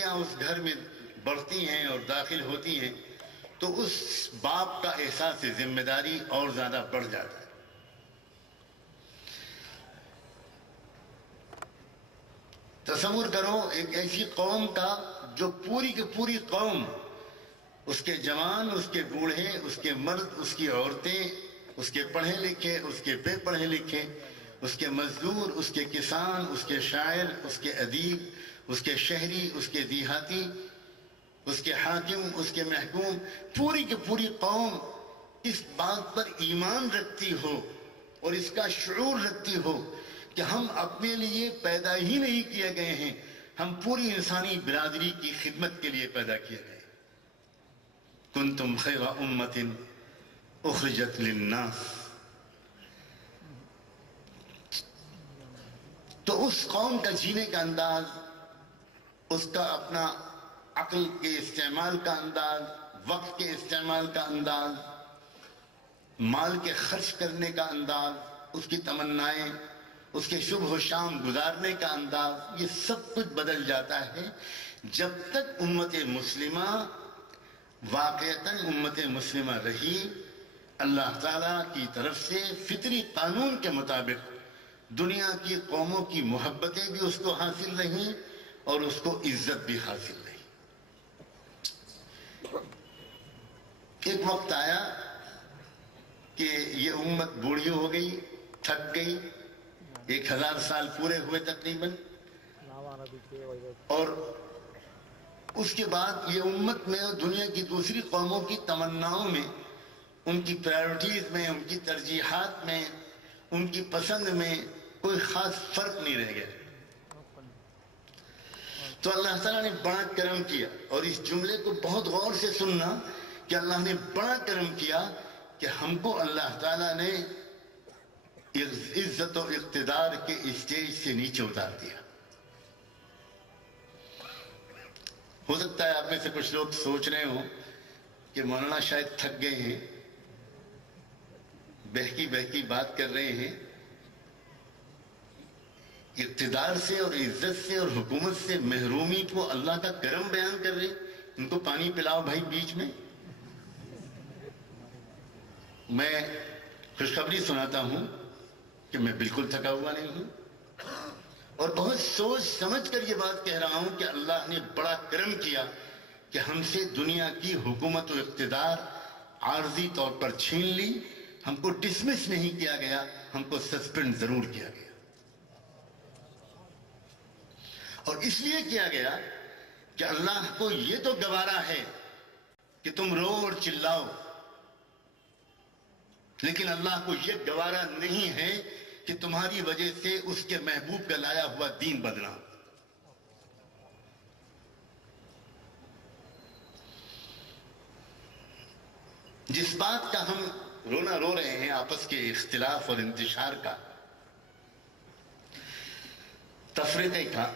خوشیاں اس گھر میں بڑھتی ہیں اور داخل ہوتی ہیں تو اس باپ کا احساس ذمہ داری اور زیادہ بڑھ جاتا ہے۔ تصور کرو ایک ایسی قوم کا جو پوری کی پوری قوم، اس کے جوان، اس کے بوڑھے، اس کے مرد، اس کی عورتیں، اس کے پڑھے لکھے، اس کے بے پڑھے لکھے، اس کے مزدور، اس کے کسان، اس کے شاعر، اس کے ادیب، اس کے شہری، اس کے دیہاتی، اس کے حاکم، اس کے محکوم، پوری کی پوری قوم اس بات پر ایمان رکھتی ہو اور اس کا شعور رکھتی ہو کہ ہم اپنے لیے پیدا ہی نہیں کیے گئے ہیں، ہم پوری انسانی برادری کی خدمت کے لیے پیدا کیے گئے۔ کنتم خیر امت اخرجت للناس۔ تو اس قوم کا جینے کا انداز، اس کا اپنا عقل کے استعمال کا انداز، وقت کے استعمال کا انداز، مال کے خرچ کرنے کا انداز، اس کی تمنائیں، اس کے صبح و شام گزارنے کا انداز، یہ سب کچھ بدل جاتا ہے جب تک امت مسلمہ واقعتاً امت مسلمہ رہی، اللہ تعالیٰ کی طرف سے فطری قانون کے مطابق دنیا کی قوموں کی محبتیں بھی اس کو حاصل رہیں اور اس کو عزت بھی حاصل رہی۔ ایک وقت آیا کہ یہ امت بوڑھی ہو گئی، تھک گئی، 1000 سال پورے ہوئے تقریباً، اور اس کے بعد یہ امت میں اور دنیا کی دوسری قوموں کی تمناؤں میں، ان کی پرائرٹیز میں، ان کی ترجیحات میں، ان کی پسند میں کوئی خاص فرق نہیں رہ گیا۔ تو اللہ تعالیٰ نے بڑا کرم کیا، اور اس جملے کو بہت غور سے سننا کہ اللہ نے بڑا کرم کیا کہ ہم کو اللہ تعالیٰ نے عزت و اقتدار کے اسٹیج سے نیچے اتار دیا۔ ہو سکتا ہے آپ میں سے کچھ لوگ سوچ رہے ہوں کہ مولانا شاید تھک گئے ہیں، بہکی بہکی بات کر رہے ہیں، اقتدار سے اور عزت سے اور حکومت سے محرومی کو اللہ کا کرم بیان کر رہے، ان کو پانی پلاؤ بھائی بیچ میں۔ میں خوشخبری سناتا ہوں کہ میں بالکل تھکا ہوا نہیں ہوں، اور بہت سوچ سمجھ کر یہ بات کہہ رہا ہوں کہ اللہ نے بڑا کرم کیا کہ ہم سے دنیا کی حکومت و اقتدار عارضی طور پر چھین لی، ہم کو ڈسمس نہیں کیا گیا، ہم کو سسپینڈ ضرور کیا گیا۔ اور اس لیے کیا گیا کہ اللہ کو یہ تو گوارا ہے کہ تم رو اور چلاؤ، لیکن اللہ کو یہ گوارا نہیں ہے کہ تمہاری وجہ سے اس کے محبوب کا لایا ہوا دین بدلا۔ جس بات کا ہم رونا رو رہے ہیں، آپس کے اختلاف اور انتشار کا، تفریقے کا،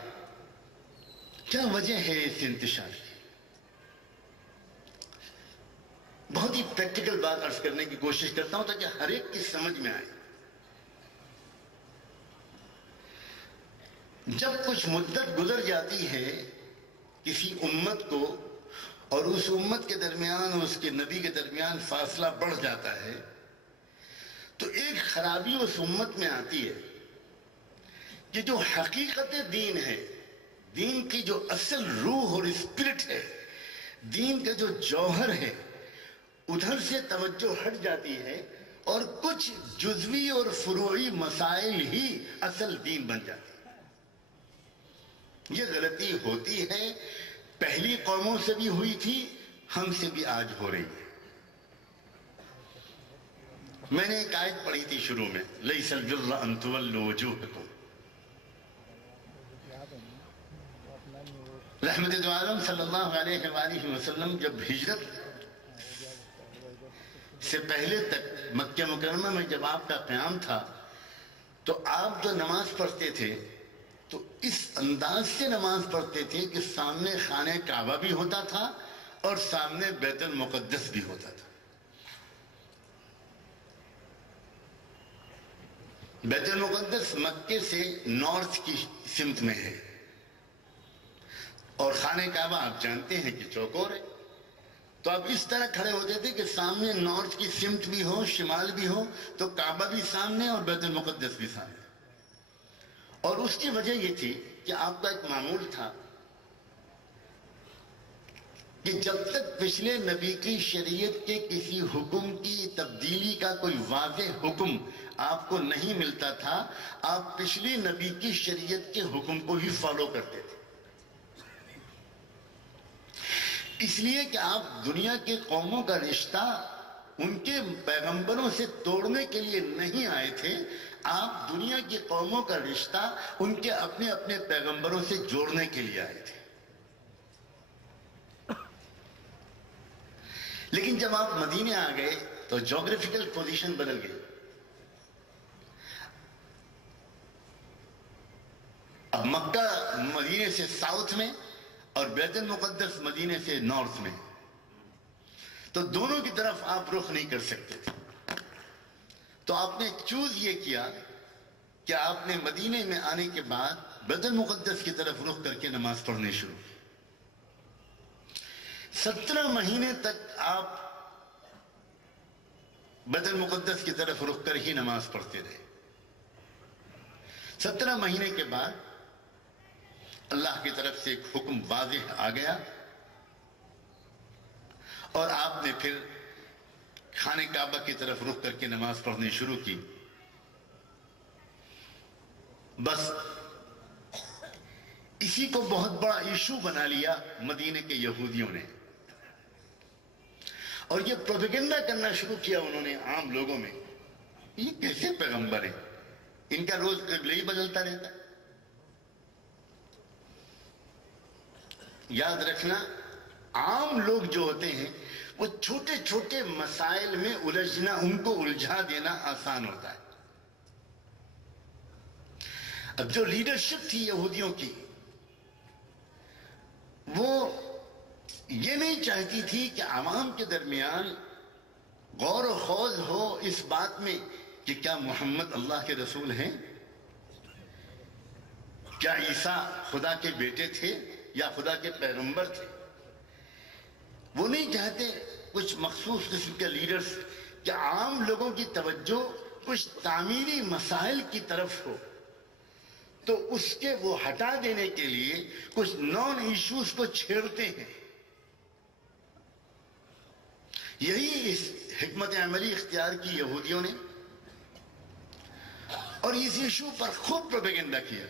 کیا وجہ ہے اس انتشار کی؟ بہت ہی پریکٹیکل بات عرض کرنے کی کوشش کرتا ہوں تاکہ ہر ایک کی سمجھ میں آئے۔ جب کچھ مدت گزر جاتی ہے کسی امت کو، اور اس امت کے درمیان اور اس کے نبی کے درمیان فاصلہ بڑھ جاتا ہے، تو ایک خرابی اس امت میں آتی ہے کہ جو حقیقت دین ہے، دین کی جو اصل روح اور اسپرٹ ہے، دین کا جو جوہر ہے، ادھر سے توجہ ہٹ جاتی ہے اور کچھ جزوی اور فروعی مسائل ہی اصل دین بن جاتی ہے۔ یہ غلطی ہوتی ہے، پہلی قوموں سے بھی ہوئی تھی، ہم سے بھی آج ہو رہی ہے۔ میں نے ایک آیت پڑھی تھی شروع میں، لیس البر ان تولوا وجوہکم۔ رحمت دو عالم صلی اللہ علیہ وآلہ وسلم جب ہجرت سے پہلے تک مکہ مکرمہ میں جب آپ کا قیام تھا، تو آپ جو نماز پڑھتے تھے تو اس انداز سے نماز پڑھتے تھے کہ سامنے خانہ کعبہ بھی ہوتا تھا اور سامنے بیت المقدس بھی ہوتا تھا۔ بیت المقدس مکے سے نارتھ کی سمت میں ہے، اور خانہ کعبہ آپ جانتے ہیں کہ چوکور ہے، تو آپ اس طرح کھڑے ہوتے تھے کہ سامنے نارتھ کی سمت بھی ہو، شمال بھی ہو، تو کعبہ بھی سامنے اور بیت المقدس بھی سامنے۔ اور اس کی وجہ یہ تھی کہ آپ کا ایک معمول تھا کہ جب تک پچھلے نبی کی شریعت کے کسی حکم کی تبدیلی کا کوئی واضح حکم آپ کو نہیں ملتا تھا، آپ پچھلی نبی کی شریعت کے حکم کو ہی فالو کرتے تھے، اس لیے کہ آپ دنیا کے قوموں کا رشتہ ان کے پیغمبروں سے توڑنے کے لیے نہیں آئے تھے، آپ دنیا کی قوموں کا رشتہ ان کے اپنے اپنے پیغمبروں سے جوڑنے کے لیے آئے تھے۔ لیکن جب آپ مدینے آ گئے تو جغرافیکل پوزیشن بدل گئی۔ اب مکہ مدینے سے ساؤتھ میں اور بیت المقدس مدینے سے نارتھ میں، تو دونوں کی طرف آپ رخ نہیں کر سکتے تھے، تو آپ نے چوز یہ کیا کہ آپ نے مدینے میں آنے کے بعد بیت المقدس کی طرف رخ کر کے نماز پڑھنے شروع کی۔ 17 مہینے تک آپ بیت المقدس کی طرف رخ کر ہی نماز پڑھتے رہے۔ 17 مہینے کے بعد اللہ کی طرف سے ایک حکم واضح آ گیا اور آپ نے پھر خانہ کعبہ کی طرف رخ کر کے نماز پڑھنے شروع کی۔ بس اسی کو بہت بڑا ایشو بنا لیا مدینے کے یہودیوں نے، اور یہ پروپیگنڈا کرنا شروع کیا انہوں نے عام لوگوں میں، یہ کیسے پیغمبر ہیں، ان کا روز قبلہ ہی بدلتا رہتا ہے۔ یاد رکھنا، عام لوگ جو ہوتے ہیں وہ چھوٹے چھوٹے مسائل میں الجھنا، ان کو الجھا دینا آسان ہوتا ہے۔ اب جو لیڈرشپ تھی یہودیوں کی، وہ یہ نہیں چاہتی تھی کہ عوام کے درمیان غور و خوض ہو اس بات میں کہ کیا محمد اللہ کے رسول ہیں، کیا عیسیٰ خدا کے بیٹے تھے یا خدا کے پیغمبر تھے۔ وہ نہیں چاہتے کچھ مخصوص قسم کے لیڈرز کہ عام لوگوں کی توجہ کچھ تعمیری مسائل کی طرف ہو، تو اس کے وہ ہٹا دینے کے لیے کچھ نان ایشوز کو چھیڑتے ہیں۔ یہی اس حکمت عملی اختیار کی یہودیوں نے، اور اس ایشو پر خوب پروپیگنڈا کیا۔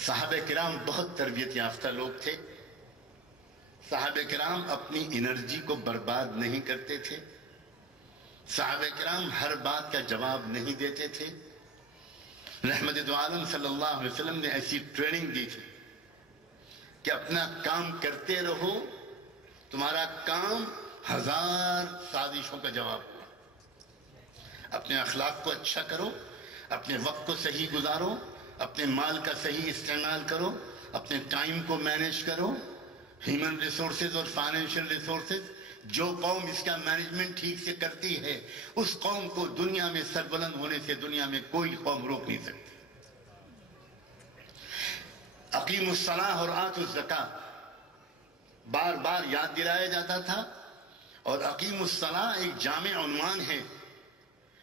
صحابہ کرام بہت تربیت یافتہ لوگ تھے، صحابہ کرام اپنی انرجی کو برباد نہیں کرتے تھے، صحابہ کرام ہر بات کا جواب نہیں دیتے تھے۔ رحمت دو عالم صلی اللہ علیہ وسلم نے ایسی ٹریننگ دی تھی کہ اپنا کام کرتے رہو، تمہارا کام 1000 سازشوں کا جواب ہوا۔ اپنے اخلاق کو اچھا کرو، اپنے وقت کو صحیح گزارو، اپنے مال کا صحیح استعمال کرو، اپنے ٹائم کو مینیج کرو، ہیومن ریسورسز اور فائنینشیل ریسورسز۔ جو قوم اس کا مینجمنٹ ٹھیک سے کرتی ہے، اس قوم کو دنیا میں سربلند ہونے سے دنیا میں کوئی قوم روک نہیں سکتی۔ اقیم الصلاۃ اور آتوا الزکاۃ بار بار یاد دلایا جاتا تھا، اور اقیم الصلاۃ ایک جامع عنوان ہے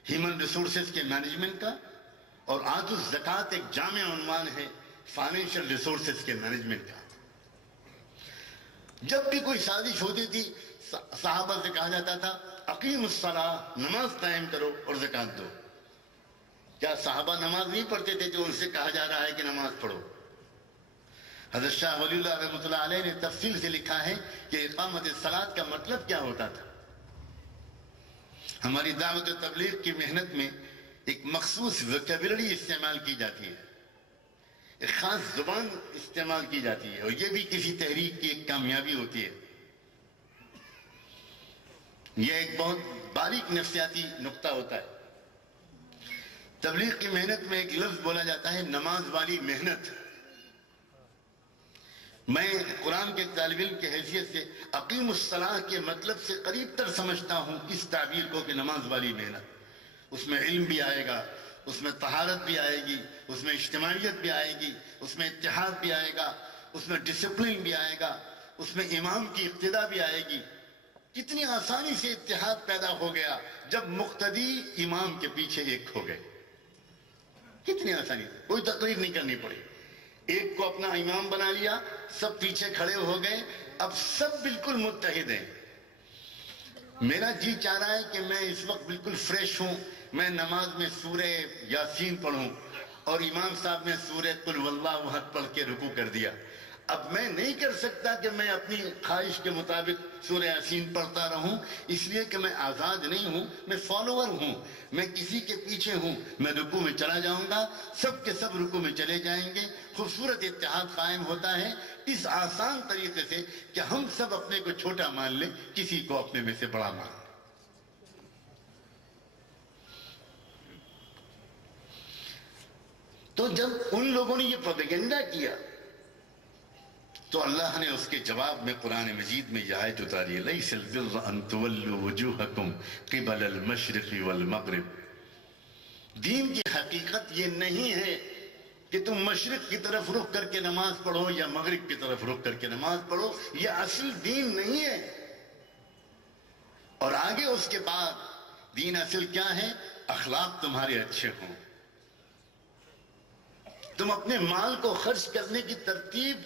ہیومن ریسورسز کے مینجمنٹ کا، اور آتوا الزکاۃ ایک جامع عنوان ہے فائنینشیل ریسورسز کے مینجمنٹ کا۔ جب بھی کوئی سازش ہوتی تھی، صحابہ سے کہا جاتا تھا اقیم الصلاۃ، نماز قائم کرو اور زکات دو۔ کیا صحابہ نماز نہیں پڑھتے تھے جو ان سے کہا جا رہا ہے کہ نماز پڑھو؟ حضرت شاہ ولی اللہ رحمۃ اللہ علیہ نے تفصیل سے لکھا ہے کہ اقامت الصلاۃ کا مطلب کیا ہوتا تھا۔ ہماری دعوت و تبلیغ کی محنت میں ایک مخصوص ویکیبلری استعمال کی جاتی ہے، ایک خاص زبان استعمال کی جاتی ہے، اور یہ بھی کسی تحریک کی ایک کامیابی ہوتی ہے۔ یہ ایک بہت باریک نفسیاتی نقطہ ہوتا ہے۔ تبلیغ کی محنت میں ایک لفظ بولا جاتا ہے نماز والی محنت۔ میں قرآن کے طالب علم کی حیثیت سے اقیم الصلاۃ کے مطلب سے قریب تر سمجھتا ہوں اس تعبیر کو کہ نماز والی محنت۔ اس میں علم بھی آئے گا، اس میں طہارت بھی آئے گی، اس میں اجتماعیت بھی آئے گی، اس میں اتحاد بھی آئے گا، اس میں ڈسپلن بھی آئے گا، اس میں امام کی اقتداء بھی آئے گی۔ کتنی آسانی سے اتحاد پیدا ہو گیا جب مقتدی امام کے پیچھے ایک ہو گئے، کتنی آسانی سے، کوئی تقریر نہیں کرنی پڑی، ایک کو اپنا امام بنا لیا، سب پیچھے کھڑے ہو گئے، اب سب بالکل متحد ہیں۔ میرا جی چاہ رہا ہے کہ میں اس وقت بالکل فریش ہوں، میں نماز میں سورہ یاسین پڑھوں اور امام صاحب نے سورہ قل واللہ احد پڑھ کے رکوع کر دیا۔ اب میں نہیں کر سکتا کہ میں اپنی خواہش کے مطابق سورہ یاسین پڑھتا رہوں، اس لیے کہ میں آزاد نہیں ہوں، میں فالوور ہوں، میں کسی کے پیچھے ہوں، میں رکوع میں چلا جاؤں گا، سب کے سب رکوع میں چلے جائیں گے، خوبصورت اتحاد قائم ہوتا ہے اس آسان طریقے سے کہ ہم سب اپنے کو چھوٹا مان لیں، کسی کو اپنے میں سے بڑا مان لیں۔ تو جب ان لوگوں نے یہ پروپیگنڈا کیا تو اللہ نے اس کے جواب میں قرآن مجید میں یہ آیت اتاری ہے، لَيْسَ الْبِرَّ أَن تُوَلُّوا وُجُوهَكُمْ قِبَلَ الْمَشْرِقِ وَالْمَغْرِبِ۔ دین کی حقیقت یہ نہیں ہے کہ تم مشرق کی طرف رخ کر کے نماز پڑھو یا مغرب کی طرف رخ کر کے نماز پڑھو، یہ اصل دین نہیں ہے۔ اور آگے اس کے بعد دین اصل کیا ہے؟ اخلاق تمہارے اچھے ہوں، تم اپنے مال کو خرچ کرنے کی ترتیب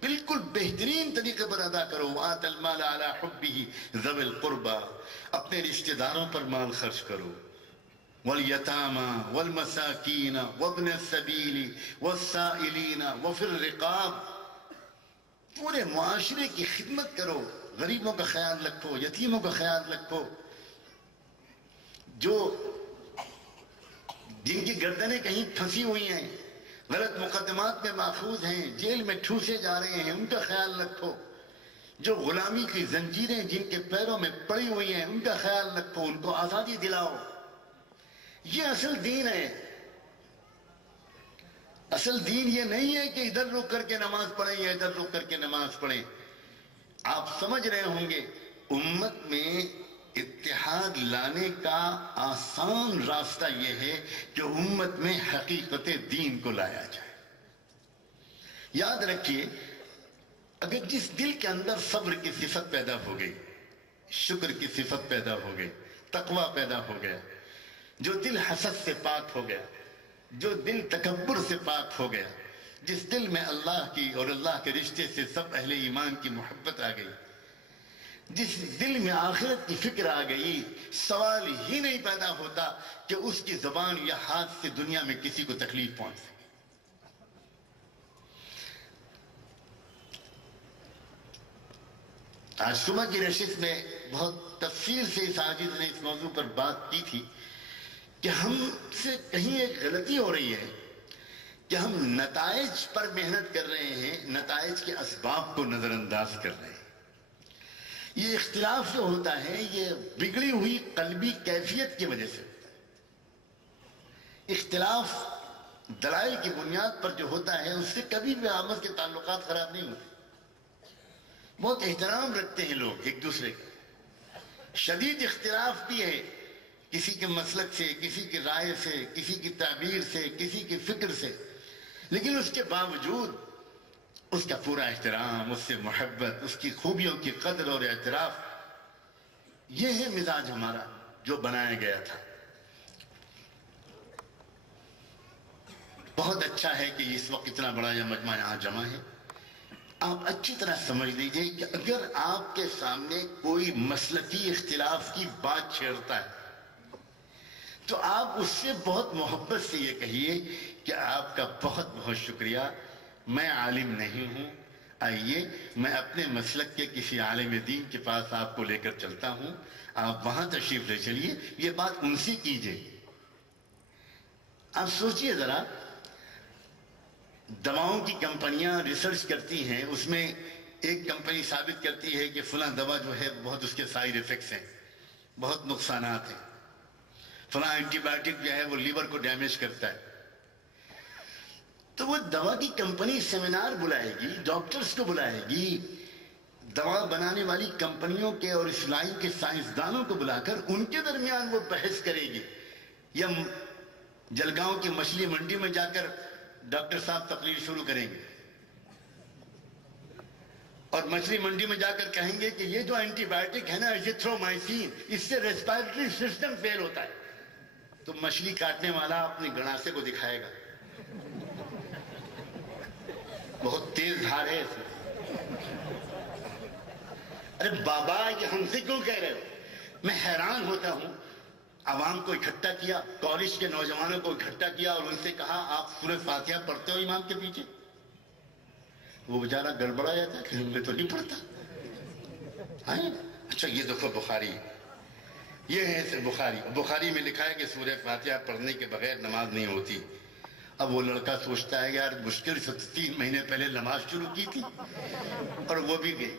بالکل بہترین طریقے پر ادا کرو، وَآتَ الْمَالَ عَلَىٰ حُبِّهِ ذَوِي الْقُرْبَىٰ، اپنے رشتہ داروں پر مال خرچ کرو، وَالْيَتَامَىٰ وَالْمَسَاكِينَ وَابْنَ السَّبِيلِ وَالسَّائِلِينَ وَفِي الرِّقَابِ، پورے معاشرے کی خدمت کرو، غریبوں کا خیال رکھو، یتیموں کا خیال رکھو، جو جن کی گردنیں کہیں پھنسی ہوئی ہیں، غلط مقدمات میں ماخوذ ہیں، جیل میں ٹھوسے جا رہے ہیں، ان کا خیال رکھو، جو غلامی کی زنجیریں جن کے پیروں میں پڑی ہوئی ہیں ان کا خیال رکھو، ان کو آزادی دلاؤ۔ یہ اصل دین ہے۔ اصل دین یہ نہیں ہے کہ ادھر رک کر کے نماز پڑھیں یا ادھر رک کر کے نماز پڑھیں۔ آپ سمجھ رہے ہوں گے امت میں اتحاد لانے کا آسان راستہ یہ ہے کہ امت میں حقیقت دین کو لایا جائے۔ یاد رکھیے، اگر جس دل کے اندر صبر کی صفت پیدا ہو گئی، شکر کی صفت پیدا ہو گئی، تقوی پیدا ہو گیا، جو دل حسد سے پاک ہو گیا، جو دل تکبر سے پاک ہو گیا، جس دل میں اللہ کی اور اللہ کے رشتے سے سب اہل ایمان کی محبت آ گئی، جس دل میں آخرت کی فکر آ گئی، سوال ہی نہیں پیدا ہوتا کہ اس کی زبان یا ہاتھ سے دنیا میں کسی کو تکلیف پہنچ سکے۔ آج صبح کی نشست میں بہت تفصیل سے ساجد نے اس موضوع پر بات کی تھی کہ ہم سے کہیں ایک غلطی ہو رہی ہے کہ ہم نتائج پر محنت کر رہے ہیں، نتائج کے اسباب کو نظر انداز کر رہے ہیں۔ یہ اختلاف جو ہوتا ہے یہ بگڑی ہوئی قلبی کیفیت کی وجہ سے ہوتا ہے۔ اختلاف دلائل کی بنیاد پر جو ہوتا ہے اس سے کبھی بھی آپس کے تعلقات خراب نہیں ہوتے، بہت احترام رکھتے ہیں لوگ ایک دوسرے کا۔ شدید اختلاف بھی ہے کسی کے مسلک سے، کسی کی رائے سے، کسی کی تعبیر سے، کسی کی فکر سے، لیکن اس کے باوجود اس کا پورا احترام، اس سے محبت، اس کی خوبیوں کی قدر اور اعتراف۔ یہ ہے مزاج ہمارا جو بنایا گیا تھا۔ بہت اچھا ہے کہ اس وقت اتنا بڑا یہ مجمع یہاں جمع ہے۔ آپ اچھی طرح سمجھ لیجئے کہ اگر آپ کے سامنے کوئی مسلکی اختلاف کی بات چھیڑتا ہے تو آپ اس سے بہت محبت سے یہ کہیے کہ آپ کا بہت بہت شکریہ، میں عالم نہیں ہوں، آئیے میں اپنے مسلک کے کسی عالم دین کے پاس آپ کو لے کر چلتا ہوں، آپ وہاں تشریف لے چلیے، یہ بات ان سے کیجئے۔ آپ سوچئے ذرا، دواؤں کی کمپنیاں ریسرچ کرتی ہیں، اس میں ایک کمپنی ثابت کرتی ہے کہ فلاں دوا جو ہے بہت اس کے سائیڈ ایفیکٹس ہیں، بہت نقصانات ہیں، فلاں اینٹی بائیوٹک جو ہے وہ لیور کو ڈیمیج کرتا ہے، تو وہ دوا کی کمپنی سیمینار بلائے گی، ڈاکٹرز کو بلائے گی، دوا بنانے والی کمپنیوں کے اور اس لائن کے سائنسدانوں کو بلا کر ان کے درمیان وہ بحث کرے گی، یا جلگاؤں کی مچھلی منڈی میں جا کر ڈاکٹر صاحب تقریر شروع کریں گے اور مچھلی منڈی میں جا کر کہیں گے کہ یہ جو اینٹی بائیوٹک ہے نا ایزیتھرومائسین، اس سے ریسپائرٹری سسٹم فیل ہوتا ہے. تو مچھلی کاٹنے والا اپنی گڑاسے کو دکھائے گا، بہت تیز دھار ہے اس میں. ارے بابا یہ ہم سے کیوں کہہ رہے ہو؟ میں حیران ہوتا ہوں. عوام کو اکٹھا کیا، کالج کے نوجوانوں کو اکٹھا کیا اور ان سے کہا آپ سورہ فاتحہ پڑھتے ہو امام کے پیچھے؟ وہ بیچارہ گڑبڑا جاتا ہے کہ میں تو نہیں پڑھتا. اچھا یہ دیکھو بخاری، یہ ہے بخاری. بخاری میں لکھا ہے کہ سورہ فاتحہ پڑھنے کے بغیر نماز نہیں ہوتی. اب وہ لڑکا سوچتا ہے یار مشکل سے 3 مہینے پہلے نماز شروع کی تھی اور وہ بھی گئی،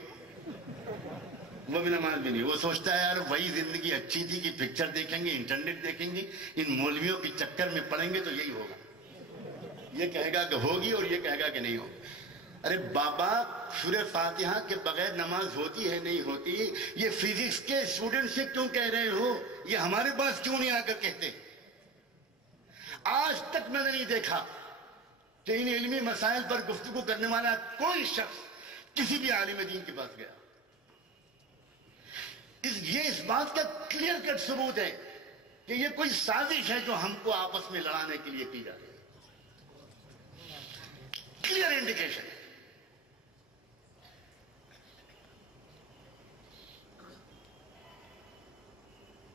وہ بھی نماز بھی نہیں. وہ سوچتا ہے یار وہی زندگی اچھی تھی کہ پکچر دیکھیں گے، انٹرنیٹ دیکھیں گے، ان مولویوں کے چکر میں پڑیں گے تو یہی ہوگا. یہ کہے گا کہ ہوگی اور یہ کہے گا کہ نہیں ہوگی. ارے بابا سورہ فاتحہ کے بغیر نماز ہوتی ہے نہیں ہوتی، یہ فزکس کے اسٹوڈنٹ سے کیوں کہہ رہے ہو؟ یہ ہمارے پاس کیوں نہیں آ کر کہتے؟ آج تک میں نے نہیں دیکھا کہ ان علمی مسائل پر گفتگو کرنے والا کوئی شخص کسی بھی عالم دین کے پاس گیا. یہ اس بات کا کلیئر کٹ ثبوت ہے کہ یہ کوئی سازش ہے جو ہم کو آپس میں لڑانے کے لیے کی جا رہی ہے. Clear indication.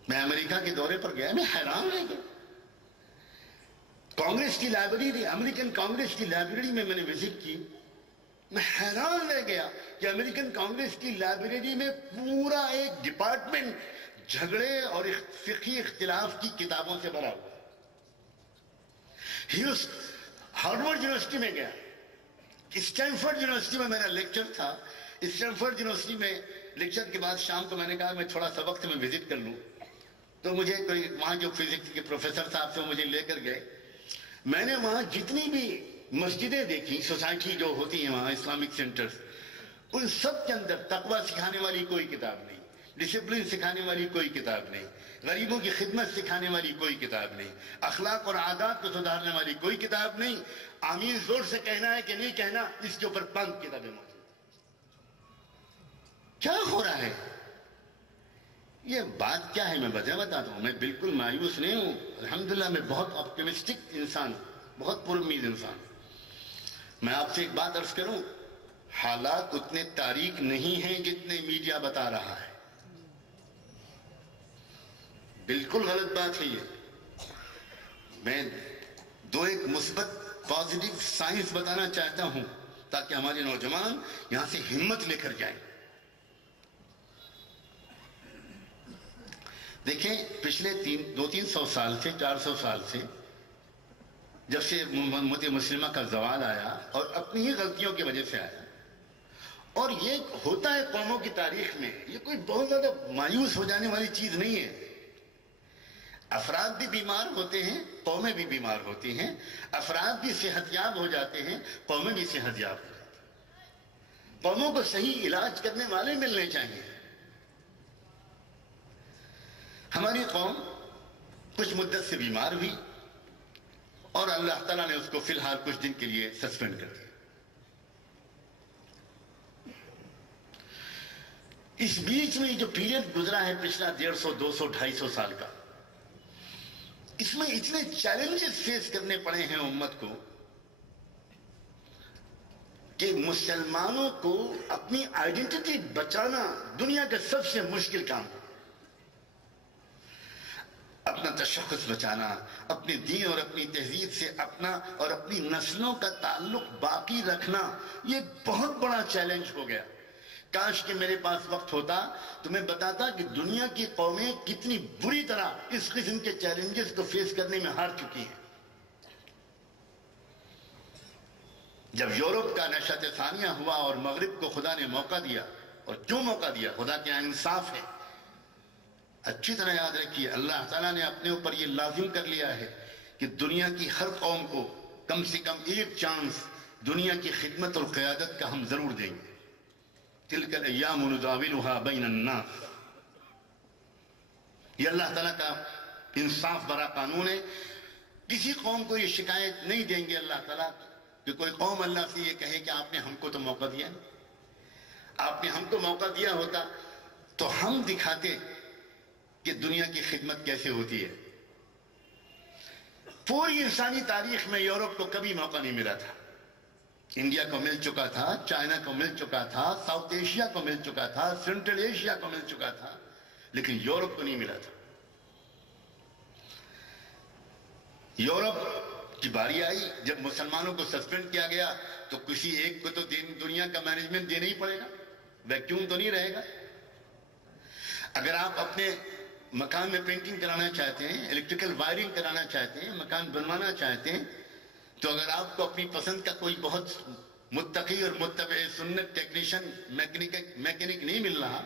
میں امریکہ کے دورے پر گیا، میں حیران رہ گیا. کانگریس کی لائبریری، امریکن کانگریس کی لائبریری میں نے وزٹ کی. میں حیران رہ گیا کہ امریکن کانگریس کی لائبریری میں پورا ایک ڈپارٹمنٹ جھگڑے اور فقہی اختلاف کی کتابوں سے بھرا ہوا. ہارورڈ یونیورسٹی میں گیا، اسٹینفورڈ یونیورسٹی میں میرا لیکچر تھا. اسٹینفورڈ یونیورسٹی میں لیکچر کے بعد شام کو میں نے کہا میں تھوڑا سا وقت میں وزٹ کر لوں. تو مجھے کوئی وہاں جو فزکس کے پروفیسر صاحب سے مجھے لے کر گئے. میں نے وہاں جتنی بھی مسجدیں دیکھی، سوسائٹی جو ہوتی ہیں وہاں اسلامک سینٹرز، ان سب کے اندر تقوی سکھانے والی کوئی کتاب نہیں، ڈسپلن سکھانے والی کوئی کتاب نہیں، غریبوں کی خدمت سکھانے والی کوئی کتاب نہیں، اخلاق اور عادات کو سدھارنے والی کوئی کتاب نہیں. آمین زور سے کہنا ہے کہ نہیں کہنا، اس کے اوپر 5 کتابیں موجود. کیا ہو رہا ہے؟ یہ بات کیا ہے؟ میں وجہ بتاتا ہوں. میں بالکل مایوس نہیں ہوں، الحمدللہ میں بہت آپٹیمسٹک انسان، بہت پر امید انسان. میں آپ سے ایک بات عرض کروں، حالات اتنے تاریک نہیں ہیں جتنے میڈیا بتا رہا ہے. بالکل غلط بات ہے یہ. میں ایک مثبت پازیٹیو سائنس بتانا چاہتا ہوں تاکہ ہمارے نوجوان یہاں سے ہمت لے کر جائیں. دیکھیں پچھلے 200-300 سال سے 400 سال سے جب سے امت مسلمہ کا زوال آیا اور اپنی ہی غلطیوں کی وجہ سے آیا، اور یہ ہوتا ہے قوموں کی تاریخ میں، یہ کوئی بہت زیادہ مایوس ہو جانے والی چیز نہیں ہے. افراد بھی بیمار ہوتے ہیں، قومیں بھی بیمار ہوتی ہیں. افراد بھی صحت یاب ہو جاتے ہیں، قومیں بھی صحت یاب ہو جاتی ہیں. قوموں کو صحیح علاج کرنے والے ملنے چاہیے. ہماری قوم کچھ مدت سے بیمار ہوئی اور اللہ تعالیٰ نے اس کو فی الحال کچھ دن کے لیے سسپینڈ کر دیا. اس بیچ میں جو پیریڈ گزرا ہے پچھلا 150, 200, 250 سال کا، اس میں اتنے چیلنجز فیس کرنے پڑے ہیں امت کو کہ مسلمانوں کو اپنی آئیڈینٹی بچانا دنیا کا سب سے مشکل کام ہے. اپنا تشخص بچانا، اپنے دین اور اپنی تہذیب سے اپنا اور اپنی نسلوں کا تعلق باقی رکھنا، یہ بہت بڑا چیلنج ہو گیا. کاش کہ میرے پاس وقت ہوتا تو میں بتاتا کہ دنیا کی قومیں کتنی بری طرح اس قسم کے چیلنجز کو فیس کرنے میں ہار چکی ہیں. جب یورپ کا نشأت ثانیہ ہوا اور مغرب کو خدا نے موقع دیا، اور کیوں موقع دیا؟ خدا کے یہاں انصاف ہے. اچھی طرح یاد رکھیے، اللہ تعالیٰ نے اپنے اوپر یہ لازم کر لیا ہے کہ دنیا کی ہر قوم کو کم سے کم ایک چانس دنیا کی خدمت اور قیادت کا ہم ضرور دیں گے. تلک الایام نداولها بین الناس. یہ اللہ تعالیٰ کا انصاف برا قانون ہے. کسی قوم کو یہ شکایت نہیں دیں گے اللہ تعالیٰ کہ کوئی قوم اللہ سے یہ کہے کہ آپ نے ہم کو تو موقع دیا نہیں، آپ نے ہم کو موقع دیا ہوتا تو ہم دکھاتے کہ دنیا کی خدمت کیسے ہوتی ہے۔ پوری انسانی تاریخ میں یورپ کو کبھی موقع نہیں ملا تھا۔ انڈیا کو مل چکا تھا، چائنا کو مل چکا تھا، ساؤتھ ایشیا کو مل چکا تھا، سینٹرل ایشیا کو مل چکا تھا، لیکن یورپ کو نہیں ملا تھا۔ یورپ کی باری آئی، جب مسلمانوں کو سسپینڈ کیا گیا تو کسی ایک کو تو دنیا کا مینجمنٹ دینا ہی پڑے گا، ویکیوم تو نہیں رہے گا۔ اگر آپ اپنے مکان میں پینٹنگ کرانا چاہتے ہیں، الیکٹریکل وائرنگ کرانا چاہتے ہیں، مکان بنوانا چاہتے ہیں، تو اگر آپ کو اپنی پسند کا کوئی بہت متقی اور متبع سنت ٹیکنیشین میکینک نہیں مل رہا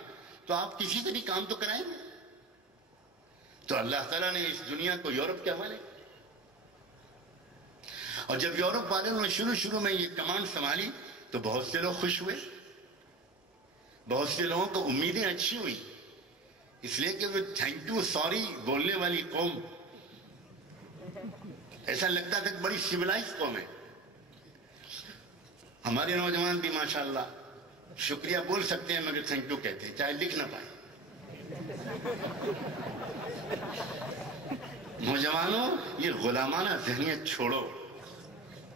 تو آپ کسی سے بھی کام تو کرائیں گے۔ تو اللہ تعالیٰ نے اس دنیا کو یورپ کے حوالے، اور جب یورپ والوں نے شروع میں یہ کمانڈ سنبھالی تو بہت سے لوگ خوش ہوئے، بہت سے لوگوں کو امیدیں اچھی ہوئی، اس لیے کہ وہ تھینک یو سوری بولنے والی قوم، ایسا لگتا تھا کہ بڑی سیولائز قوم ہے۔ ہمارے نوجوان بھی ماشاءاللہ شکریہ بول سکتے ہیں مگر تھینک یو کہتے ہیں، چاہے لکھ نہ پائیں۔ نوجوانوں، یہ غلامانہ ذہنیت چھوڑو،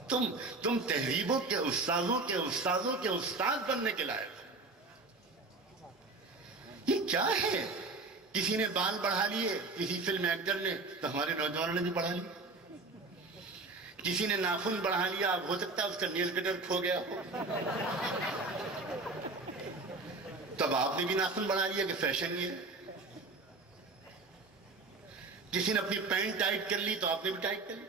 تم تہذیبوں کے استاذوں کے استاد بننے کے لائق ہو۔ یہ کیا ہے؟ کسی نے بال بڑھا لیے، کسی فلم ایکٹر نے، تو ہمارے نوجوانوں نے بھی بڑھا لیے۔ کسی نے ناخن بڑھا لیا، اب ہو سکتا ہے اس کا نیل کٹر کھو گیا ہو، تب آپ نے بھی ناخن بڑھا لیا کہ فیشن یہ ہے۔ کسی نے اپنی پینٹ ٹائٹ کر لی تو آپ نے بھی ٹائٹ کر لی،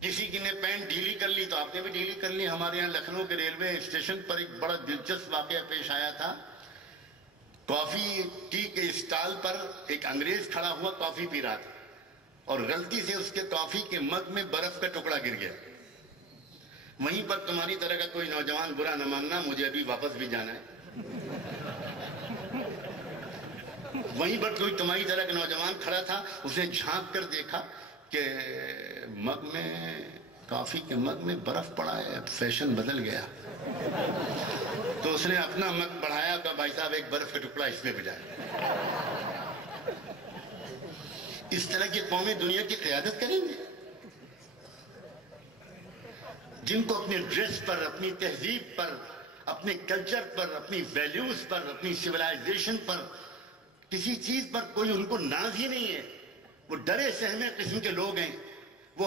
کسی نے پینٹ ڈھیلی کر لی تو آپ نے بھی ڈھیلی کر لی۔ ہمارے یہاں لکھنؤ کے ریلوے اسٹیشن پر ایک بڑا دلچسپ واقعہ پیش آیا تھا۔ کافی ٹی کے اسٹال پر ایک انگریز کھڑا ہوا کافی پی رہا تھا، اور غلطی سے اس کے کافی کے مگ میں برف کا ٹکڑا گر گیا۔ وہیں پر تمہاری طرح کا کوئی نوجوان، برا نہ ماننا، مجھے ابھی واپس بھی جانا ہے، وہیں پر کوئی تمہاری طرح کا نوجوان کھڑا تھا، اس نے جھانک کر دیکھا کہ مگ میں، کافی کے مگ میں برف پڑا ہے، فیشن بدل گیا، تو اس نے اپنا مگ بڑھایا کہ بھائی صاحب ایک برف کا ٹکڑا اس میں بجائے۔ اس طرح کی قومیں دنیا کی قیادت کریں گے جن کو اپنے ڈریس پر، اپنی تہذیب پر، اپنے کلچر پر، اپنی ویلیوز پر، اپنی سیولائزیشن پر، کسی چیز پر کوئی ان کو ناز ہی نہیں ہے۔ وہ ڈرے سہمے قسم کے لوگ ہیں، وہ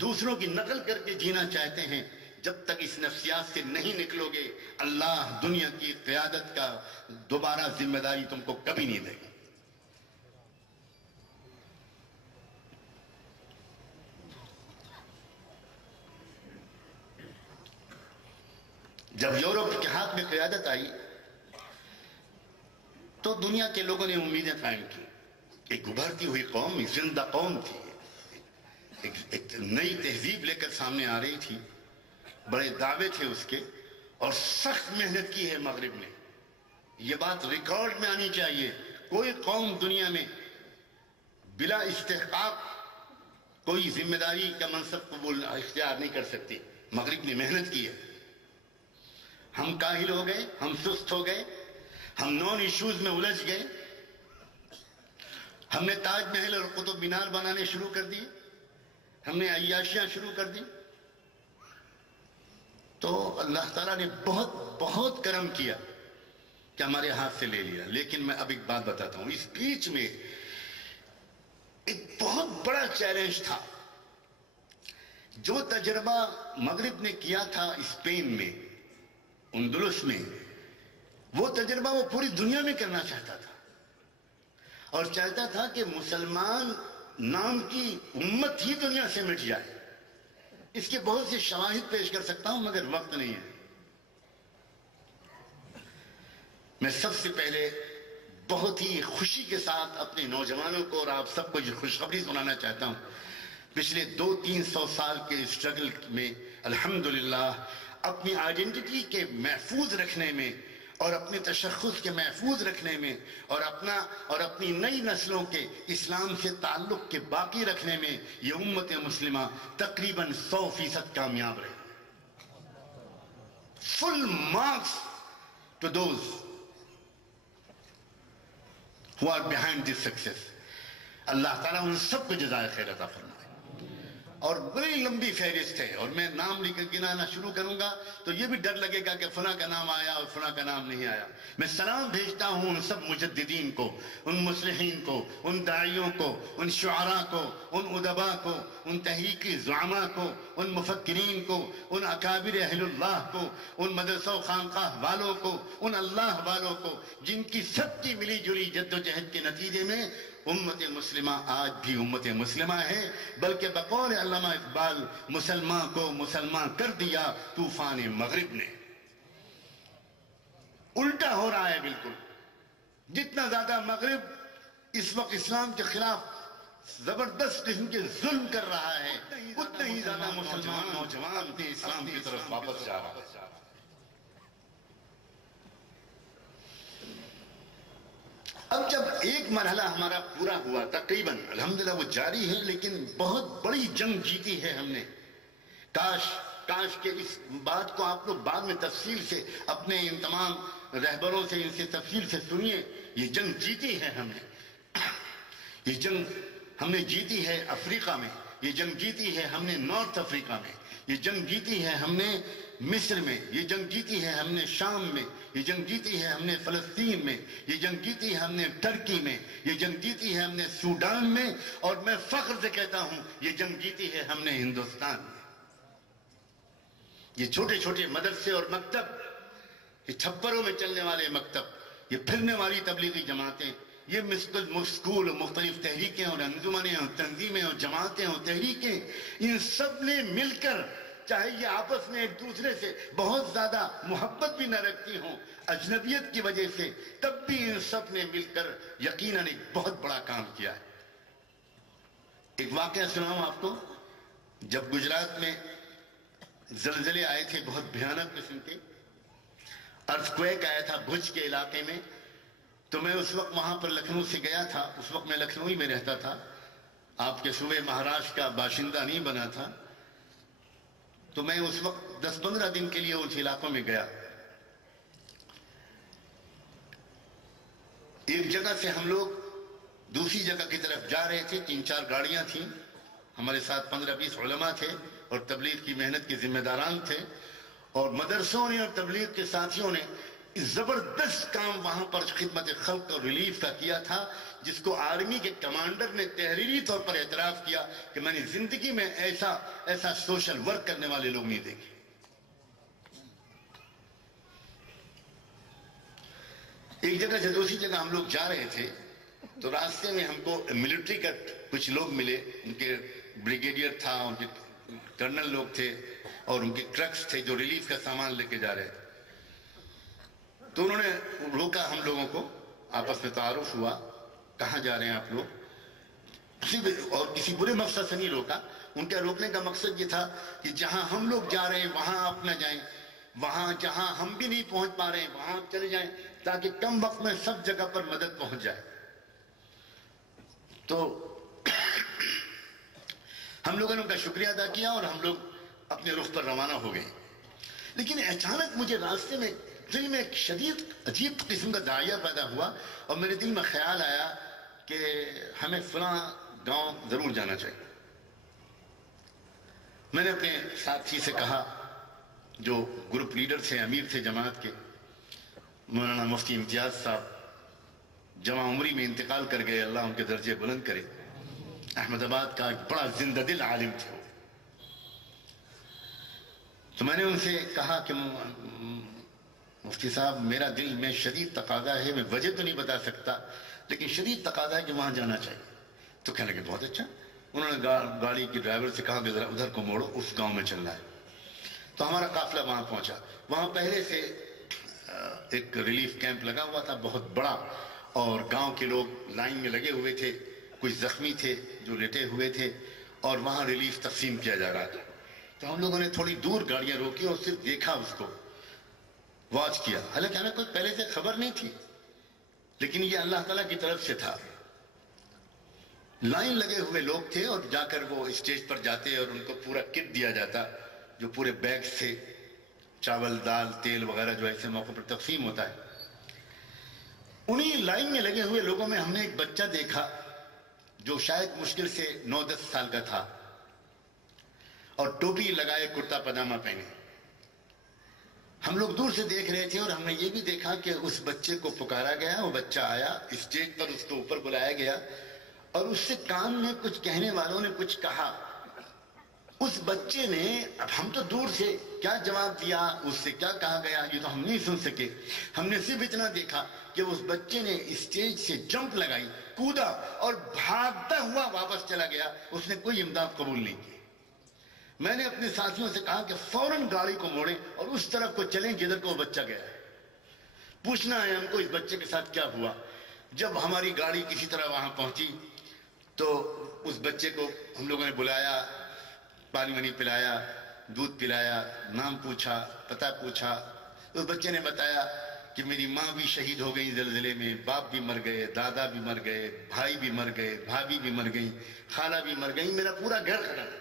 دوسروں کی نقل کر کے جینا چاہتے ہیں۔ جب تک اس نفسیات سے نہیں نکلو گے، اللہ دنیا کی قیادت کا دوبارہ ذمہ داری تم کو کبھی نہیں دے گا۔ جب یورپ کے ہاتھ میں قیادت آئی تو دنیا کے لوگوں نے امیدیں قائم کی، ایک ابھرتی ہوئی قوم، زندہ قوم تھی، ایک نئی تہذیب لے کر سامنے آ رہی تھی، بڑے دعوے تھے اس کے، اور سخت محنت کی ہے مغرب نے۔ یہ بات ریکارڈ میں آنی چاہیے، کوئی قوم دنیا میں بلا استحقاق کوئی ذمہ داری کا منصب قبول اختیار نہیں کر سکتی۔ مغرب نے محنت کی ہے، ہم کاہل ہو گئے، ہم سست ہو گئے، ہم نون ایشوز میں الجھ گئے، ہم نے تاج محل اور قطب مینار بنانے شروع کر دی، ہم نے عیاشیاں شروع کر دی۔ تو اللہ تعالیٰ نے بہت بہت کرم کیا کہ ہمارے ہاتھ سے لے لیا۔ لیکن میں اب ایک بات بتاتا ہوں، اس بیچ میں ایک بہت بڑا چیلنج تھا۔ جو تجربہ مغرب نے کیا تھا اسپین میں، اندلس میں، وہ تجربہ وہ پوری دنیا میں کرنا چاہتا تھا، اور چاہتا تھا کہ مسلمان نام کی امت ہی دنیا سے مٹ جائے۔ اس کے بہت سے شواہد پیش کر سکتا ہوں مگر وقت نہیں ہے۔ میں سب سے پہلے بہت ہی خوشی کے ساتھ اپنے نوجوانوں کو اور آپ سب کو یہ خوشخبری سنانا چاہتا ہوں، پچھلے 200-300 سال کے اسٹرگل میں الحمدللہ اپنی آئیڈینٹی کے محفوظ رکھنے میں اور اپنے تشخص کے محفوظ رکھنے میں اور اپنی نئی نسلوں کے اسلام سے تعلق کے باقی رکھنے میں یہ امت مسلمہ تقریباً 100% کامیاب رہی. Full marks to those who are behind this success. Allah تعالیٰ ان سب کو جزائے خیر عطا فرمائے. اور بڑی لمبی فہرست ہے، اور میں نام لے کر گنانا شروع کروں گا تو یہ بھی ڈر لگے گا کہ فلاں کا نام آیا اور فلاں کا نام نہیں آیا. میں سلام بھیجتا ہوں ان سب مجددین کو، ان مصلحین کو، ان داعیوں کو، ان شعراء کو، ان ادباء کو، ان تحریکی زعماء کو، ان مفکرین کو، ان اکابر اہل اللہ کو، ان مدرسہ و خانقاہ والوں کو، ان اللہ والوں کو، جن کی سب کی ملی جلی جد و جہد کے نتیجے میں امت مسلمہ آج بھی امت مسلمہ ہے. بلکہ بقول علامہ اقبال، مسلمان کو مسلمان کر دیا طوفان مغرب نے. الٹا ہو رہا ہے بالکل. جتنا زیادہ مغرب اس وقت اسلام کے خلاف زبردست قسم کے ظلم کر رہا ہے، اتنا ہی زیادہ مسلمان نوجوان اپنے اسلام کی طرف واپس جا رہا ہے. اب جب ایک مرحلہ ہمارا پورا ہوا تقریباً، الحمدللہ وہ جاری ہے، لیکن بہت بڑی جنگ جیتی ہے ہم نے. کاش کہ اس بات کو آپ لوگ بعد میں تفصیل سے اپنے ان تمام رہبروں سے ان سے تفصیل سے سنیے. یہ جنگ جیتی ہے ہم نے. یہ جنگ ہم نے جیتی ہے افریقہ میں، یہ جنگ جیتی ہے ہم نے نارتھ افریقہ میں، یہ جنگ جیتی ہے ہم نے مصر میں، یہ جنگ جیتی ہے ہم نے شام میں، یہ جنگ جیتی ہے ہم نے فلسطین میں، یہ جنگ جیتی ہے ہم نے ترکی میں، یہ جنگ جیتی ہے ہم نے سوڈان میں، اور میں فخر سے کہتا ہوں یہ جنگ جیتی ہے ہم نے ہندوستان میں. یہ چھوٹے چھوٹے مدرسے اور مکتب، یہ چھپروں میں چلنے والے مکتب، یہ پھرنے والی تبلیغی جماعتیں، یہ اسکول اور مختلف تحریکیں اور انجمنیں اور تنظیمیں اور جماعتیں اور تحریکیں، ان سب نے مل کر، چاہے یہ آپس میں ایک دوسرے سے بہت زیادہ محبت بھی نہ رکھتی ہوں اجنبیت کی وجہ سے، تب بھی ان سب نے مل کر یقیناً ایک بہت بڑا کام کیا ہے. ایک واقعہ سناؤں آپ کو. جب گجرات میں زلزلے آئے تھے بہت بھیانک قسم کے، ارتھکویک آیا تھا بھوج کے علاقے میں، تو میں اس وقت وہاں پر لکھنؤ سے گیا تھا. اس وقت میں لکھنؤ ہی میں رہتا تھا، آپ کے صوبے مہاراشٹر کا باشندہ نہیں بنا تھا. تو میں اس وقت 10-15 دن کے لیے اس علاقوں میں گیا. ایک جگہ سے ہم لوگ دوسری جگہ کی طرف جا رہے تھے. 3-4 گاڑیاں تھیں، ہمارے ساتھ 15-20 علماء تھے اور تبلیغ کی محنت کے ذمہ داران تھے، اور مدرسوں نے اور تبلیغ کے ساتھیوں نے زبردست کام وہاں پر خدمت خلق اور ریلیف کا کیا تھا، جس کو آرمی کے کمانڈر نے تحریری طور پر اعتراف کیا کہ میں نے زندگی میں ایسا سوشل ورک کرنے والے لوگ نہیں دیکھے. ایک جگہ سے دوسری جگہ ہم لوگ جا رہے تھے تو راستے میں ہم کو ملٹری کا کچھ لوگ ملے. ان کے بریگیڈیئر تھا، ان کے کرنل لوگ تھے، اور ان کے ٹرکس تھے جو ریلیف کا سامان لے کے جا رہے تھے. تو انہوں نے روکا ہم لوگوں کو، آپس میں تعارف ہوا، کہاں جا رہے ہیں آپ لوگ. اور کسی برے مقصد سے نہیں روکا. ان کا روکنے کا مقصد یہ تھا کہ جہاں ہم لوگ جا رہے ہیں وہاں آپ نہ جائیں، وہاں جہاں ہم بھی نہیں پہنچ پا رہے ہیں وہاں آپ چلے جائیں، تاکہ کم وقت میں سب جگہ پر مدد پہنچ جائے. تو ہم لوگوں نے ان کا شکریہ ادا کیا اور ہم لوگ اپنے رخ پر روانہ ہو گئے. لیکن اچانک مجھے راستے میں دل میں ایک شدید عجیب قسم کا داعیہ پیدا ہوا، اور میرے دل میں خیال آیا کہ ہمیں فلاں گاؤں ضرور جانا چاہیے. میں نے اپنے ساتھی سے کہا، جو گروپ لیڈر تھے، امیر تھے جماعت کے، مولانا مفتی امتیاز صاحب جوان عمری میں انتقال کر گئے، اللہ ان کے درجے بلند کرے. احمد آباد کا ایک بڑا زندہ دل عالم تھے. تو میں نے ان سے کہا کہ مفتی صاحب، میرا دل میں شدید تقاضا ہے، میں وجہ تو نہیں بتا سکتا لیکن شدید تقاضا ہے کہ وہاں جانا چاہیے. تو کہنے لگے بہت اچھا. انہوں نے گاڑی کی ڈرائیور سے کہا کہ ذرا ادھر کو موڑو، اس گاؤں میں چلنا ہے. تو ہمارا قافلہ وہاں پہنچا. وہاں پہلے سے ایک ریلیف کیمپ لگا ہوا تھا بہت بڑا، اور گاؤں کے لوگ لائن میں لگے ہوئے تھے، کچھ زخمی تھے جو لیٹے ہوئے تھے، اور وہاں ریلیف تقسیم کیا جا رہا تھا. تو ہم لوگوں نے تھوڑی دور گاڑیاں روکی اور صرف دیکھا اس کو. واچ کیا، حالانکہ ہمیں کوئی پہلے سے خبر نہیں تھی، لیکن یہ اللہ تعالیٰ کی طرف سے تھا۔ لائن لگے ہوئے لوگ تھے اور جا کر وہ اسٹیج پر جاتے اور ان کو پورا کٹ دیا جاتا، جو پورے بیگز تھے، چاول دال تیل وغیرہ جو ایسے موقع پر تقسیم ہوتا ہے۔ انہی لائن میں لگے ہوئے لوگوں میں ہم نے ایک بچہ دیکھا جو شاید مشکل سے 9-10 سال کا تھا، اور ٹوپی لگائے، کرتا پاجامہ پہنے۔ ہم لوگ دور سے دیکھ رہے تھے اور ہم نے یہ بھی دیکھا کہ اس بچے کو پکارا گیا، وہ بچہ آیا اسٹیج پر، اس کو اوپر بلایا گیا اور اس سے کان میں کچھ کہنے والوں نے کچھ کہا۔ اس بچے نے، اب ہم تو دور سے کیا جواب دیا، اس سے کیا کہا گیا یہ تو ہم نہیں سن سکے، ہم نے صرف اتنا دیکھا کہ اس بچے نے اسٹیج سے جمپ لگائی، کودا اور بھاگتا ہوا واپس چلا گیا، اس نے کوئی امداد قبول نہیں کی۔ میں نے اپنے ساتھیوں سے کہا کہ فوراً گاڑی کو موڑیں اور اس طرف کو چلیں جدھر کو وہ بچہ گیا ہے، پوچھنا ہے ہم کو اس بچے کے ساتھ کیا ہوا۔ جب ہماری گاڑی کسی طرح وہاں پہنچی تو اس بچے کو ہم لوگوں نے بلایا، پانی وانی پلایا، دودھ پلایا، نام پوچھا، پتہ پوچھا۔ اس بچے نے بتایا کہ میری ماں بھی شہید ہو گئی زلزلے میں، باپ بھی مر گئے، دادا بھی مر گئے، بھائی بھی مر گئے، بھابھی بھی مر گئی، خالہ بھی مر گئی، میرا پورا گھر ختم،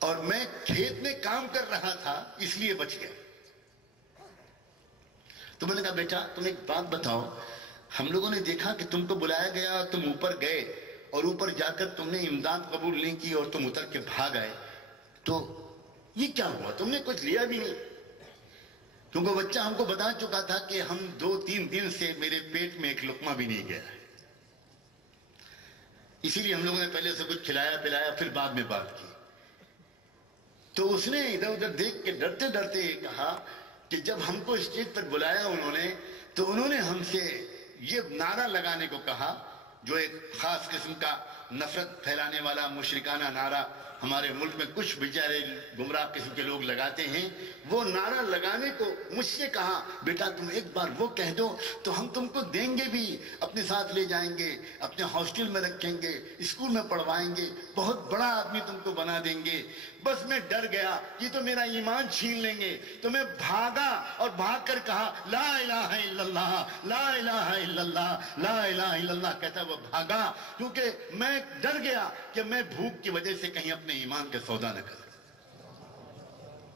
اور میں کھیت میں کام کر رہا تھا اس لیے بچ گیا۔ تو میں نے کہا بیٹا تم ایک بات بتاؤ، ہم لوگوں نے دیکھا کہ تم کو بلایا گیا، تم اوپر گئے اور اوپر جا کر تم نے امداد قبول نہیں کی اور تم اتر کے بھاگ آئے، تو یہ کیا ہوا؟ تم نے کچھ لیا بھی نہیں؟ کیونکہ بچہ ہم کو بتا چکا تھا کہ ہم 2-3 دن سے میرے پیٹ میں ایک لقمہ بھی نہیں گیا، اسی لیے ہم لوگوں نے پہلے سے کچھ کھلایا پلایا پھر بعد میں بات کی۔ تو اس نے ادھر ادھر دیکھ کے ڈرتے ڈرتے یہ کہا کہ جب ہم کو اسٹیج پر بلایا انہوں نے، تو انہوں نے ہم سے یہ نعرہ لگانے کو کہا، جو ایک خاص قسم کا نفرت پھیلانے والا مشرکانہ نعرہ ہمارے ملک میں کچھ بیچارے گمراہ قسم کے لوگ لگاتے ہیں، وہ نعرہ لگانے کو مجھ سے کہا بیٹا تم ایک بار وہ کہہ دو تو ہم تم کو دیں گے بھی، اپنے ساتھ لے جائیں گے، اپنے ہاسٹل میں رکھیں گے، اسکول میں پڑھوائیں گے، بہت بڑا آدمی تم کو بنا دیں گے۔ بس میں ڈر گیا یہ تو میرا ایمان چھین لیں گے، تو میں بھاگا اور بھاگ کر کہا لا الہ الا اللہ، لا الہ الا اللہ، لا الہ الا اللہ کہتا وہ بھاگا، کیونکہ میں ڈر گیا کہ میں بھوک کی وجہ سے کہیں اپنے ایمان کے سودا نہ کر۔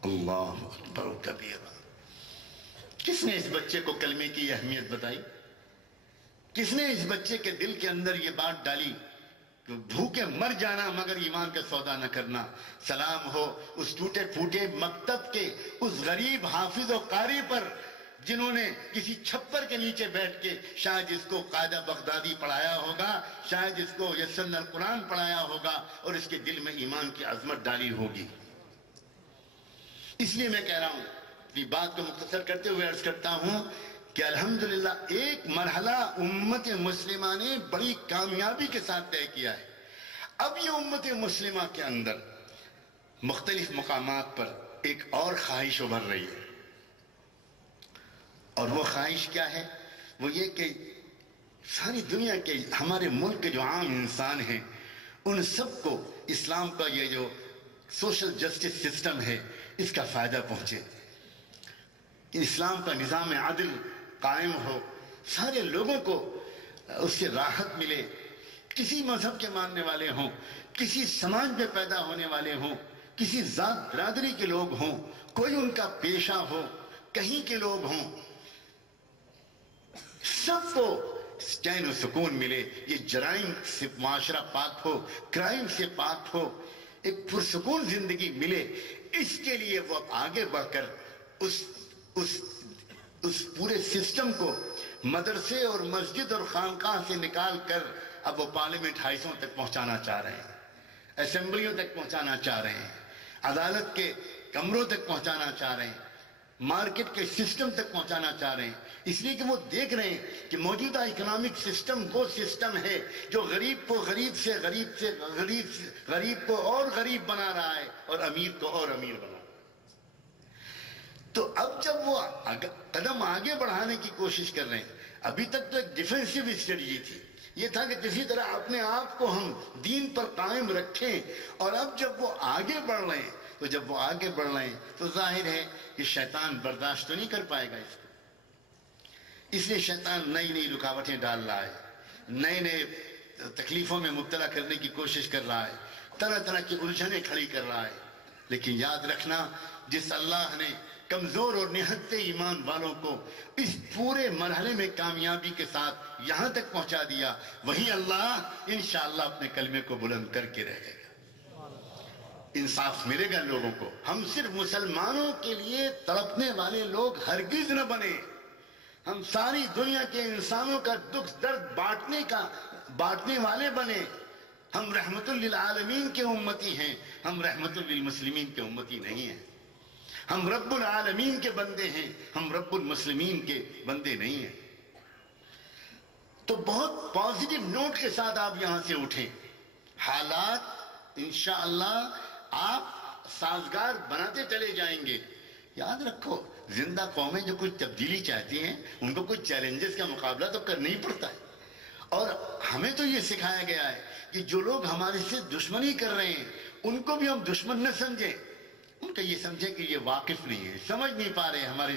اللہ اکبر کبیرہ۔ کس نے اس بچے کو کلمے کی اہمیت بتائی؟ کس نے اس بچے کے دل کے اندر یہ بات ڈالی کہ بھوکے مر جانا مگر ایمان کا سودا نہ کرنا؟ سلام ہو اس ٹوٹے پھوٹے مکتب کے اس غریب حافظ و قاری پر جنہوں نے کسی چھپر کے نیچے بیٹھ کے شاید اس کو قاعدہ بغدادی پڑھایا ہوگا، شاید اس کو یسن القرآن پڑھایا ہوگا اور اس کے دل میں ایمان کی عظمت ڈالی ہوگی۔ اس لیے میں کہہ رہا ہوں کہ بات کو مختصر کرتے ہوئے عرض کرتا ہوں کہ الحمدللہ ایک مرحلہ امت مسلمہ نے بڑی کامیابی کے ساتھ طے کیا ہے۔ اب یہ امت مسلمہ کے اندر مختلف مقامات پر ایک اور خواہش ابھر رہی ہے، اور وہ خواہش کیا ہے؟ وہ یہ کہ ساری دنیا کے ہمارے ملک کے جو عام انسان ہیں ان سب کو اسلام کا یہ جو سوشل جسٹس سسٹم ہے اس کا فائدہ پہنچے، اسلام کا نظام عدل قائم ہو، سارے لوگوں کو اس سے راحت ملے، کسی مذہب کے ماننے والے ہوں، کسی سماج میں پیدا ہونے والے ہوں، کسی ذات برادری کے لوگ ہوں، کوئی ان کا پیشہ ہو، کہیں کے لوگ ہوں، سب کو چین و سکون ملے، یہ جرائم سے معاشرہ پاک ہو، کرائم سے پاک ہو، ایک پرسکون زندگی ملے، اس کے لیے وہ آگے بڑھ کر اس پورے سسٹم کو مدرسے اور مسجد اور خانقاہ سے نکال کر اب وہ پارلیمنٹ ہائسوں تک پہنچانا چاہ رہے ہیں، اسمبلیوں تک پہنچانا چاہ رہے ہیں، عدالت کے کمروں تک پہنچانا چاہ رہے ہیں، مارکیٹ کے سسٹم تک پہنچانا چاہ رہے ہیں، اس لیے کہ وہ دیکھ رہے ہیں کہ موجودہ اکنامک سسٹم وہ سسٹم ہے جو غریب کو غریب کو اور غریب بنا رہا ہے اور امیر کو اور امیر بنا رہا ہے۔ تو اب جب وہ قدم آگے بڑھانے کی کوشش کر رہے ہیں، ابھی تک تو ایک ڈیفینسو اسٹریٹجی تھی، یہ تھا کہ کسی طرح اپنے آپ کو ہم دین پر قائم رکھیں، اور اب جب وہ آگے بڑھ رہے ہیں تو جب وہ آگے بڑھ رہے ہیں تو ظاہر ہے کہ شیطان برداشت تو نہیں کر پائے گا اس کو، اس لیے شیطان نئی نئی رکاوٹیں ڈال رہا ہے، نئے نئے تکلیفوں میں مبتلا کرنے کی کوشش کر رہا ہے، طرح طرح کی الجھنیں کھڑی کر رہا ہے۔ لیکن یاد رکھنا، جس اللہ نے کمزور اور نہتے ایمان والوں کو اس پورے مرحلے میں کامیابی کے ساتھ یہاں تک پہنچا دیا، وہی اللہ انشاءاللہ اپنے کلمے کو بلند کر کے رہے گا۔ انصاف ملے گا لوگوں کو۔ ہم صرف مسلمانوں کے لیے تڑپنے والے لوگ ہرگز نہ بنے، ہم ساری دنیا کے انسانوں کا دکھ درد بانٹنے والے بنے۔ ہم رحمت للعالمین کے امتی ہیں، ہم رحمت للمسلمین کے امتی نہیں ہیں۔ ہم رب العالمین کے بندے ہیں، ہم رب المسلمین کے بندے نہیں ہیں۔ تو بہت پازیٹیو نوٹ کے ساتھ آپ یہاں سے اٹھیں، حالات انشاءاللہ آپ سازگار بناتے چلے جائیں گے۔ یاد رکھو، زندہ قومیں جو کچھ تبدیلی چاہتی ہیں ان کو کچھ چیلنجز کا مقابلہ تو کرنا ہی پڑتا ہے، اور ہمیں تو یہ سکھایا گیا ہے کہ جو لوگ ہمارے سے دشمنی کر رہے ہیں ان کو بھی ہم دشمن نہ سمجھیں، ان کا یہ سمجھیں کہ یہ واقف نہیں ہے، سمجھ نہیں پا رہے ہمارے